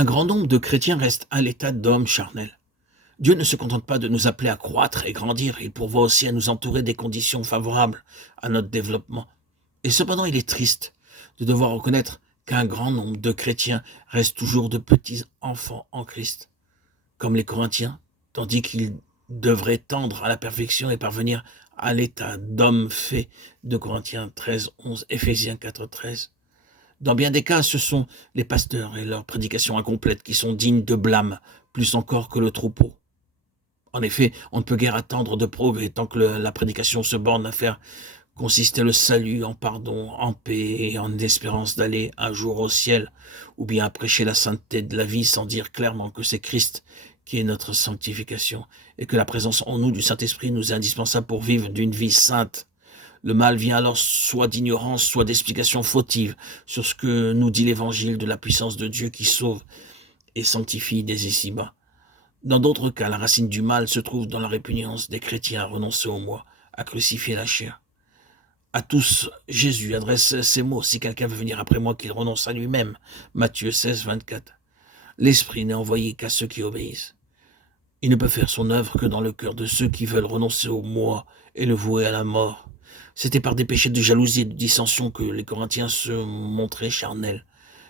Un grand nombre de chrétiens restent à l'état d'hommes charnels. Dieu ne se contente pas de nous appeler à croître et grandir, il pourvoit aussi à nous entourer des conditions favorables à notre développement. Et cependant, il est triste de devoir reconnaître qu'un grand nombre de chrétiens restent toujours de petits enfants en Christ, comme les Corinthiens, tandis qu'ils devraient tendre à la perfection et parvenir à l'état d'homme fait de Corinthiens 13, 11, Éphésiens 4, 13. Dans bien des cas, ce sont les pasteurs et leurs prédications incomplètes qui sont dignes de blâme, plus encore que le troupeau. En effet, on ne peut guère attendre de progrès tant que la prédication se borne à faire consister le salut en pardon, en paix et en espérance d'aller un jour au ciel, ou bien à prêcher la sainteté de la vie sans dire clairement que c'est Christ qui est notre sanctification et que la présence en nous du Saint-Esprit nous est indispensable pour vivre d'une vie sainte. Le mal vient alors soit d'ignorance, soit d'explications fautives sur ce que nous dit l'Évangile de la puissance de Dieu qui sauve et sanctifie dès ici-bas. Dans d'autres cas, la racine du mal se trouve dans la répugnance des chrétiens à renoncer au moi, à crucifier la chair. À tous, Jésus adresse ces mots: si quelqu'un veut venir après moi, qu'il renonce à lui-même. Matthieu 16, 24. L'Esprit n'est envoyé qu'à ceux qui obéissent. Il ne peut faire son œuvre que dans le cœur de ceux qui veulent renoncer au moi et le vouer à la mort. C'était par des péchés de jalousie et de dissension que les Corinthiens se montraient charnels.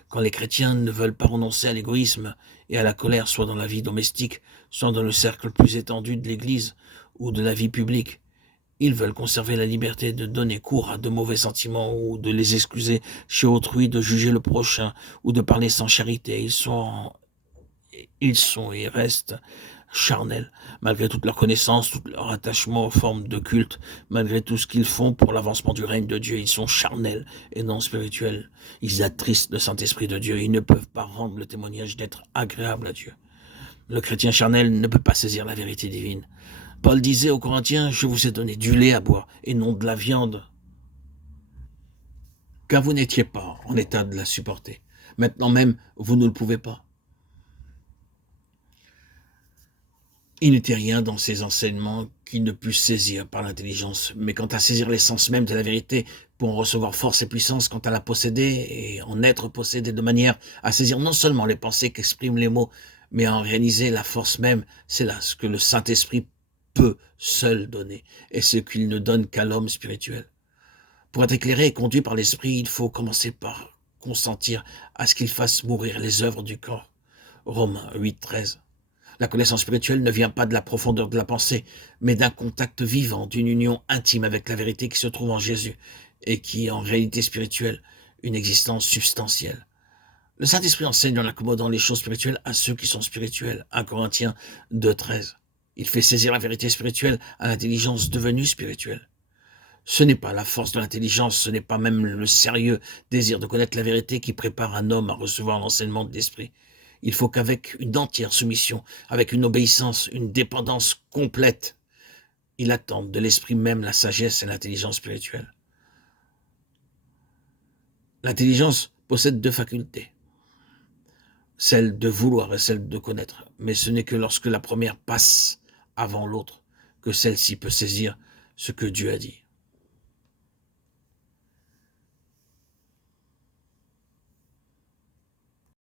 Quand les chrétiens ne veulent pas renoncer à l'égoïsme et à la colère, soit dans la vie domestique, soit dans le cercle plus étendu de l'Église ou de la vie publique, ils veulent conserver la liberté de donner cours à de mauvais sentiments ou de les excuser chez autrui, de juger le prochain ou de parler sans charité. Ils sont et restent charnels, malgré toute leur connaissance, tout leur attachement aux formes de culte, malgré tout ce qu'ils font pour l'avancement du règne de Dieu. Ils sont charnels et non spirituels. Ils attristent le Saint-Esprit de Dieu. Ils ne peuvent pas rendre le témoignage d'être agréable à Dieu. Le chrétien charnel ne peut pas saisir la vérité divine. Paul disait aux Corinthiens: je vous ai donné du lait à boire et non de la viande, car vous n'étiez pas en état de la supporter. Maintenant même, vous ne le pouvez pas. Il n'était rien dans ces enseignements qui ne pût saisir par l'intelligence, mais quant à saisir l'essence même de la vérité, pour en recevoir force et puissance, quant à la posséder et en être possédé de manière à saisir non seulement les pensées qu'expriment les mots, mais à en réaliser la force même, c'est là ce que le Saint-Esprit peut seul donner, et ce qu'il ne donne qu'à l'homme spirituel. Pour être éclairé et conduit par l'Esprit, il faut commencer par consentir à ce qu'il fasse mourir les œuvres du corps. Romains 8, 13. La connaissance spirituelle ne vient pas de la profondeur de la pensée, mais d'un contact vivant, d'une union intime avec la vérité qui se trouve en Jésus et qui est en réalité spirituelle, une existence substantielle. Le Saint-Esprit enseigne en accommodant les choses spirituelles à ceux qui sont spirituels. 1 Corinthiens 2, 13. Il fait saisir la vérité spirituelle à l'intelligence devenue spirituelle. Ce n'est pas la force de l'intelligence, ce n'est pas même le sérieux désir de connaître la vérité qui prépare un homme à recevoir l'enseignement de l'Esprit. Il faut qu'avec une entière soumission, avec une obéissance, une dépendance complète, il attende de l'Esprit même la sagesse et l'intelligence spirituelle. L'intelligence possède deux facultés, celle de vouloir et celle de connaître, mais ce n'est que lorsque la première passe avant l'autre que celle-ci peut saisir ce que Dieu a dit.